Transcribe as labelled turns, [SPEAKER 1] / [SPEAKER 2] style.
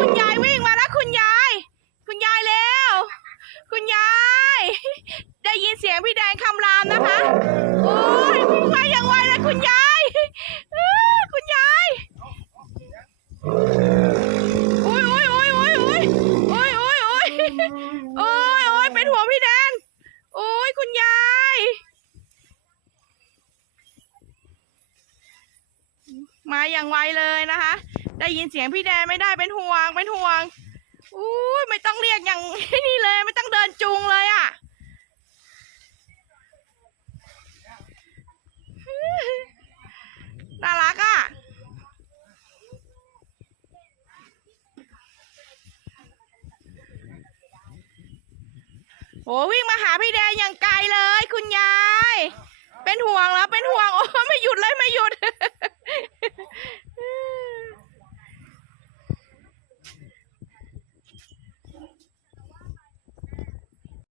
[SPEAKER 1] คุณยายวิ่งมาแล้วคุณยาย คุณยายเร็ว คุณยาย ได้ยินเสียงพี่แดงคำรามนะคะ โอ้ยวิ่งมาอย่างไวเลยคุณยายคุณยายโอ้ยโอ้ยโอ้ยโอ้ยโอ้ยโอ้ยโอ้ยโอ้ยโอ้ยโอ้ยเป็นห่วงพี่แดงโอ้ยคุณยายมาอย่างไวเลยนะคะ ได้ยินเสียงพี่แดนไม่ได้เป็นห่วงเป็นห่วงอุ้ยไม่ต้องเรียกอย่างนี่เลย ไม่ต้องเดินจูงเลยอะ่ะน่ารักอะ่ะโหวิ่งมาหาพี่แดนอย่างไกลเลย คุณยาย เป็นห่วงแล้วเป็นห่วงโอ้